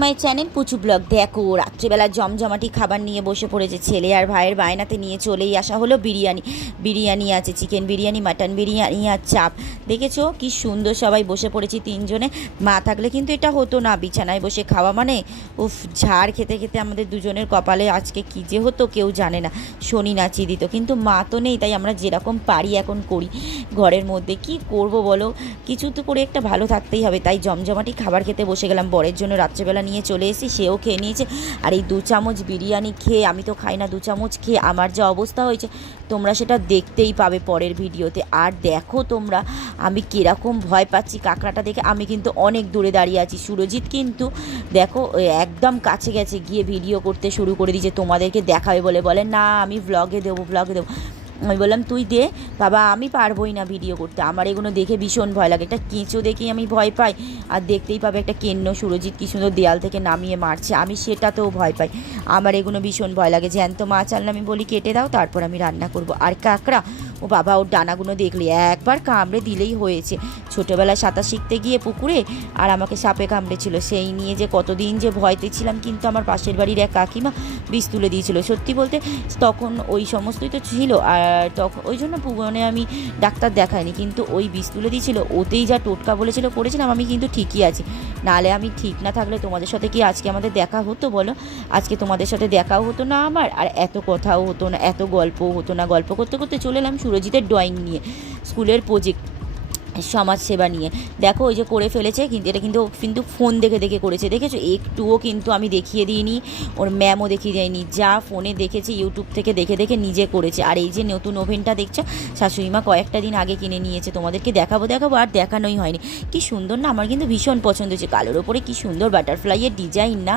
My channel Puchu blog. দেখো রাত্রিবেলা জমজমাটি খাবার নিয়ে বসে পড়েছে। ছেলে আর ভাইয়ের বায়নাতে নিয়ে চলেই আসা হলো বিরিয়ানি আছে, চিকেন বিরিয়ানি, মাটন বিরিয়ানি আর চাপ। দেখেছো কি সুন্দর সবাই বসে পড়েছি তিনজনে। মা থাকলে কিন্তু এটা হতো না, বিছানায় বসে খাওয়া মানে উফ, ঝাড় খেতে খেতে আমাদের দুজনের কপালে আজকে কী যে হতো কেউ জানে না। শনি নাচিয়ে দিত, কিন্তু মা তো নেই, তাই আমরা যেরকম পারি এখন করি ঘরের মধ্যে। কি করব বলো, কিছু তো করে একটা ভালো থাকতেই হবে। তাই জমজমাটি খাবার খেতে বসে গেলাম। বরের জন্য রাত্রেবেলা নিয়ে চলে এসেছি, সেও খেয়ে নিয়েছে। আর এই 2 চামচ বিরিয়ানি খেয়ে, আমি তো খাই না, 2 চামচ খেয়ে আমার যা অবস্থা হয়েছে তোমরা সেটা দেখতেই পাবে পরের ভিডিওতে। আর দেখো তোমরা আমি কীরকম ভয় পাচ্ছি কাঁকড়াটা দেখে। আমি কিন্তু অনেক দূরে দাঁড়িয়ে আছি, সুরজিৎ কিন্তু দেখো একদম কাছে গেছে, গিয়ে ভিডিও করতে শুরু করে দিয়েছে, তোমাদেরকে দেখাবে বলে না আমি ব্লগে দেবো। আমি বললাম তুই দে বাবা, আমি পারবোই না ভিডিও করতে, আমার এগুলো দেখে ভীষণ ভয় লাগে। একটা কেঁচো দেখেই আমি ভয় পাই, আর দেখতেই পাবে একটা কেন্ন সুরজিৎ কী সুন্দর দেয়াল থেকে নামিয়ে মারছে, আমি সেটাতেও ভয় পাই। আমার এগুলো ভীষণ ভয় লাগে। জ্যান্ত মাছ আনলে আমি বলি কেটে দাও, তারপর আমি রান্না করব। আর কাঁকড়া, ও বাবা, ওর ডানাগুলো দেখলে একবার কামড়ে দিলেই হয়েছে। ছোটোবেলায় সাঁতার শিখতে গিয়ে পুকুরে আর আমাকে সাপে কামড়েছিল, সেই নিয়ে যে কতদিন যে ভয়তে ছিলাম। কিন্তু আমার পাশের বাড়ির এক কাকিমা বিষ তুলে দিয়েছিল। সত্যি বলতে তখন ওই সমস্তই তো ছিল, আর তখন ওই জন্য মানে আমি ডাক্তার দেখাইনি, কিন্তু ওই বিষ তুলে দিয়েছিল, ওতেই যা টোটকা বলেছিল করেছিলাম। আমি কিন্তু ঠিকই আছি, নাহলে আমি ঠিক না থাকলে তোমাদের সাথে কি আজকে আমাদের দেখা হতো বলো? আজকে তোমাদের সাথে দেখাও হতো না আমার, আর এত কথাও হতো না, এত গল্পও হতো না। গল্প করতে করতে চলে এলাম সুরজিতের ড্রয়িং নিয়ে, স্কুলের প্রজেক্ট সমাজসেবা নিয়ে। দেখো ওই যে করে ফেলেছে, কিন্তু এটা কিন্তু ফোন দেখে দেখে করেছে, দেখেছো? একটুও কিন্তু আমি দেখিয়ে দিইনি, ওর ম্যামও দেখিয়ে দেয়নি, যা ফোনে দেখেছে ইউটিউব থেকে দেখে দেখে নিজে করেছে। আর এই যে নতুন ওভেনটা দেখছো, শাশুড়িমা কয়েকটা দিন আগে কিনে নিয়েছে, তোমাদেরকে দেখাবো আর দেখানোই হয়নি। কি সুন্দর না, আমার কিন্তু ভীষণ পছন্দ হয়েছে। কালোর ওপরে কি সুন্দর বাটারফ্লাইয়ের ডিজাইন না?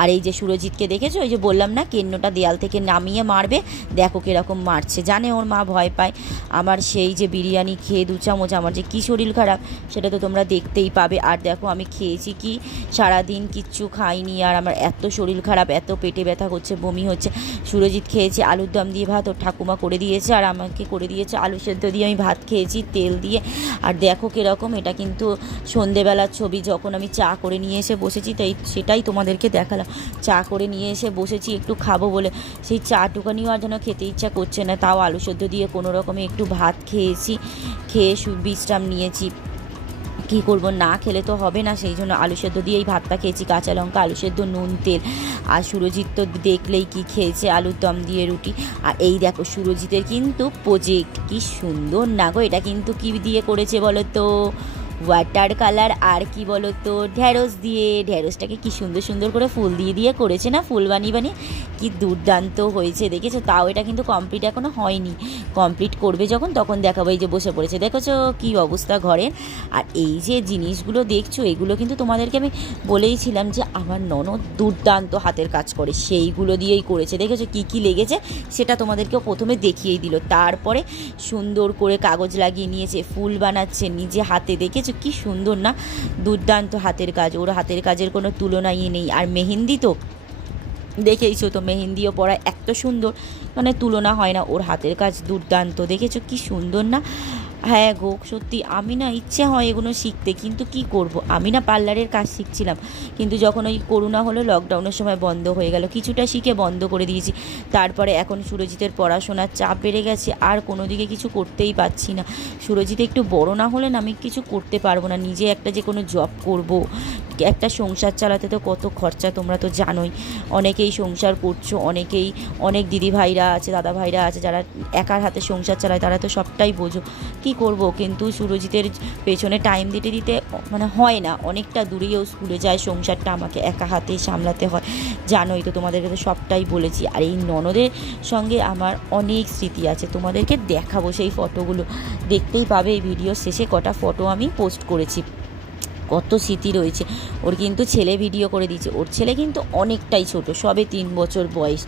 আর এই যে সুরজিৎকে দেখেছো, ওই যে বললাম না কেন্নটা দেয়াল থেকে নামিয়ে মারবে, দেখো কীরকম মারছে, জানে ওর মা ভয় পায়। আমার সেই যে বিরিয়ানি খেয়ে 2 চামচ আমার যে কী শরীর খারাপ সেটা তো তোমরা দেখতেই পাবে। আর দেখো আমি খেয়েছি কি, সারাদিন কিচ্ছু খাইনি, আর আমার এত শরীর খারাপ, এত পেটে ব্যথা করছে, বমি হচ্ছে। সুরজিৎ খেয়েছে আলুর দম দিয়ে ভাত, ওর ঠাকুমা করে দিয়েছে, আর আমাকে করে দিয়েছে আলু সেদ্ধ দিয়ে। আমি ভাত খেয়েছি তেল দিয়ে। আর দেখো কীরকম, এটা কিন্তু সন্ধেবেলার ছবি, যখন আমি চা করে নিয়ে এসে বসেছি, তাই সেটাই তোমাদেরকে দেখালাম। চা করে নিয়ে এসে বসেছি একটু খাবো বলে, সেই চাটুকানিও আর যেন খেতে ইচ্ছা করছে না, তাও আলু সেদ্ধ দিয়ে কোনো রকমে একটু ভাত খেয়েছি, খেয়ে বিশ্রাম নিয়েছি। কী করবো, না খেলে তো হবে না, সেই জন্য আলু সেদ্ধ দিয়েই ভাতটা খেয়েছি, কাঁচা লঙ্কা, আলু সেদ্ধ, নুন, তেল। আর সুরজিৎ তো দেখলেই কি খেয়েছে, আলুর দম দিয়ে রুটি। আর এই দেখো সুরজিতের কিন্তু প্রজেক্ট কি সুন্দর না গো, এটা কিন্তু কি দিয়ে করেছে বলো তো? ওয়াটার কালার, আর কি বলো তো, ঢ্যাঁড়স দিয়ে। ঢ্যাঁড়সটাকে কি সুন্দর সুন্দর করে ফুল দিয়ে করেছে না, ফুল বানিয়ে কি দুর্দান্ত হয়েছে, দেখেছো? তাও এটা কিন্তু কমপ্লিট এখনও হয়নি, কমপ্লিট করবে যখন তখন দেখাবো। এই যে বসে পড়েছে, দেখেছো কি অবস্থা ঘরের। আর এই যে জিনিসগুলো দেখছো, এগুলো কিন্তু তোমাদেরকে আমি বলেইছিলাম যে আমার ননদ দুর্দান্ত হাতের কাজ করে, সেইগুলো দিয়েই করেছে। দেখেছো কি কি লেগেছে, সেটা তোমাদেরকেও প্রথমে দেখিয়েই দিল, তারপরে সুন্দর করে কাগজ লাগিয়ে নিয়েছে, ফুল বানাচ্ছে নিজে হাতে। দেখেছো কি সুন্দর না, দুর্দান্ত হাতের কাজ, ওর হাতের কাজের কোনো তুলনাই নেই। আর মেহেন্দি তো দেখেইছো তো, মেহেন্দিও পরা এত সুন্দর, মানে তুলনা হয় না, ওর হাতের কাজ দুর্দান্ত। দেখেছো কি সুন্দর না? হ্যাঁ গো, সত্যি আমি না ইচ্ছে হয় এগুলো শিখতে, কিন্তু কি করব, আমি না পার্লারের কাজ শিখছিলাম, কিন্তু যখন ওই করোনা হলো, লকডাউনের সময় বন্ধ হয়ে গেল, কিছুটা শিখে বন্ধ করে দিয়েছি। তারপরে এখন সুরজিতের পড়াশোনার চাপ বেড়ে গেছে, আর কোনো দিকে কিছু করতেই পারছি না। সুরজিৎ একটু বড় না হলে না আমি কিছু করতে পারবো না, নিজে একটা যে কোনো জব করব, একটা সংসার চালাতে তো কত খরচা তোমরা তো জানোই। অনেকেই সংসার করছো, অনেক দিদি ভাইরা আছে, দাদা ভাইরা আছে যারা একার হাতে সংসার চালায়, তারা তো সবটাই বোঝো। কি করব, কিন্তু সুরজিতের পেছনে টাইম দিতে দিতে মানে হয় না, অনেকটা দূরেও স্কুলে যায়, সংসারটা আমাকে একা হাতে সামলাতে হয়, জানোই তো, তোমাদেরকে তো সবটাই বলেছি। আর এই ননদের সঙ্গে আমার অনেক স্মৃতি আছে, তোমাদেরকে দেখাবো সেই ফটোগুলো, দেখতেই পাবে এই ভিডিও শেষে, কটা ফটো আমি পোস্ট করেছি, কত স্মৃতি রয়েছে। ওর কিন্তু ছেলে ভিডিও করে দিয়েছে, ওর ছেলে কিন্তু অনেকটাই ছোট, সবে 3 বছর বয়স।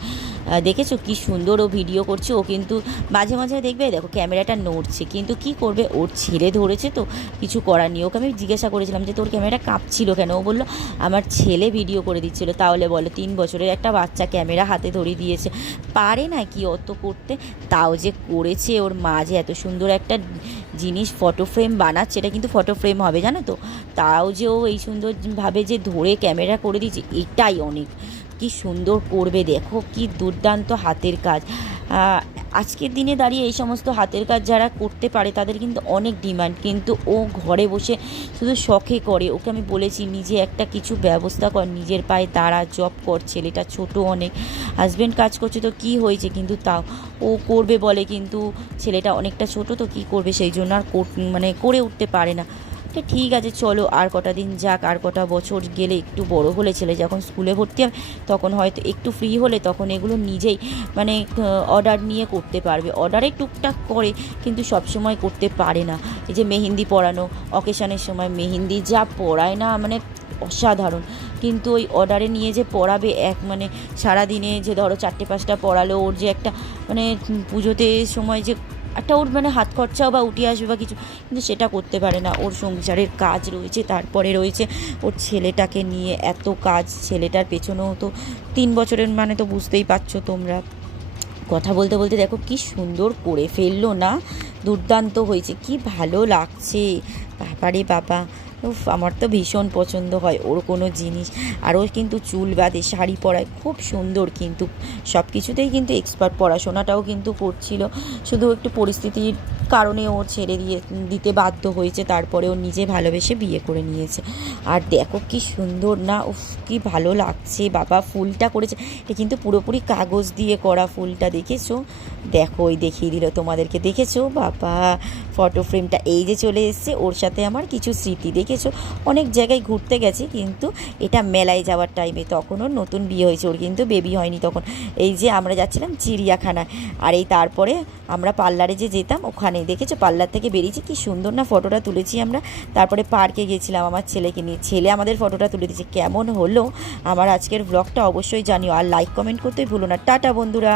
দেখেছো কি সুন্দর ও ভিডিও করছে। ও কিন্তু মাঝে মাঝে দেখবে দেখো ক্যামেরাটা নড়ছে, কিন্তু কি করবে, ওর ছেলে ধরেছে তো কিছু করার নেই। ওকে আমি জিজ্ঞাসা করেছিলাম যে তোর ক্যামেরাটা কাঁপছিল কেন, ও বললো আমার ছেলে ভিডিও করে দিচ্ছিলো। তাহলে বলো 3 বছরের একটা বাচ্চা ক্যামেরা হাতে ধরিয়ে দিয়েছে, পারে না কি অত করতে? তাও যে করেছে, ওর মা যে এত সুন্দর একটা জিনিস ফটো ফ্রেম বানাচ্ছে, এটা কিন্তু ফটো ফ্রেম হবে জানো তো, তাও যে ও এই সুন্দরভাবে যে ধরে ক্যামেরা করে দিয়েছে এটাই অনেক। কি সুন্দর করবে দেখো, কি দুর্দান্ত হাতের কাজ। আজকের দিনে দাঁড়িয়ে এই সমস্ত হাতের কাজ যারা করতে পারে তাদের কিন্তু অনেক ডিমান্ড, কিন্তু ও ঘরে বসে শুধু শখে করে। ওকে আমি বলেছি নিজে একটা কিছু ব্যবস্থা কর, নিজের পায়ে দাঁড়া, জব কর। ছেলেটা ছোট অনেক, হাজব্যান্ড কাজ করছে তো কি হয়েছে, কিন্তু তাও ও করবে বলে, কিন্তু ছেলেটা অনেকটা ছোট তো কি করবে, সেই জন্য আর মানে করে উঠতে পারে না। তো ঠিক আছে চলো, আর কটা দিন যাক, আর কটা বছর গেলে, একটু বড় হলে, ছেলে যখন স্কুলে ভর্তি হবে তখন হয়তো একটু ফ্রি হলে তখন এগুলো নিজেই মানে অর্ডার নিয়ে করতে পারবে। অর্ডারে টুকটাক করে, কিন্তু সব সময় করতে পারে না। এই যে মেহেন্দি পরানো, অকেশনের সময় মেহেন্দি যা পরায় না, মানে অসাধারণ। কিন্তু ওই অর্ডারে নিয়ে যে পড়াবে মানে সারাদিনে যে ধরো 4-5টা পড়ালো, ওর যে একটা মানে পুজোতে সময় যে একটা ওর মানে হাত খরচাও বা উঠে আসবে বা কিছু, কিন্তু সেটা করতে পারে না। ওর সংসারের কাজ রয়েছে, তারপরে রয়েছে ওর ছেলেটাকে নিয়ে এত কাজ। ছেলেটার পেছনেও তো 3 বছরের, মানে তো বুঝতেই পারছো তোমরা। কথা বলতে বলতে দেখো কি সুন্দর করে ফেললো না, দুর্দান্ত হয়েছে, কি ভালো লাগছে। বাবারে বাবা, উফ, আমার তো ভীষণ পছন্দ হয় ওর কোনো জিনিস। আর ও কিন্তু চুল বাঁধে, শাড়ি পরায়, খুব সুন্দর। কিন্তু সব কিছুতেই কিন্তু এক্সপার্ট, পড়াশোনাটাও কিন্তু করছিল, শুধু একটু পরিস্থিতির কারণে ও ছেড়ে দিতে বাধ্য হয়েছে। তারপরে ও নিজে ভালোবেসে বিয়ে করে নিয়েছে। আর দেখো কি সুন্দর না, উফ, কি ভালো লাগছে। বাবা ফুলটা করেছে, এটা কিন্তু পুরোপুরি কাগজ দিয়ে করা ফুলটা, দেখেছো? দেখো ওই দেখিয়ে দিল তোমাদেরকে, দেখেছো? বাবা ফটো ফ্রেমটা এই যে চলে এসছে, ওর সাথে আমার কিছু স্মৃতি। দেখেছো অনেক জায়গায় ঘুরতে গেছে, কিন্তু এটা মেলায় যাওয়ার টাইমে, তখন ওর নতুন বিয়ে হয়েছে, ওর কিন্তু বেবি হয়নি তখন। এই যে আমরা যাচ্ছিলাম চিড়িয়াখানায়, আর এই তারপরে আমরা পার্লারে যে যেতাম ওখানে, দেখেছো পার্লার থেকে বেরিয়েছি, কি সুন্দর না ফটোটা তুলেছি আমরা। তারপরে পার্কে গেছিলাম আমার ছেলেকে নিয়ে, ছেলে আমাদের ফটোটা তুলে দিয়েছে। কেমন হলো আমার আজকের ব্লগটা অবশ্যই জানিও, আর লাইক কমেন্ট করতে ভুলো না। টাটা বন্ধুরা।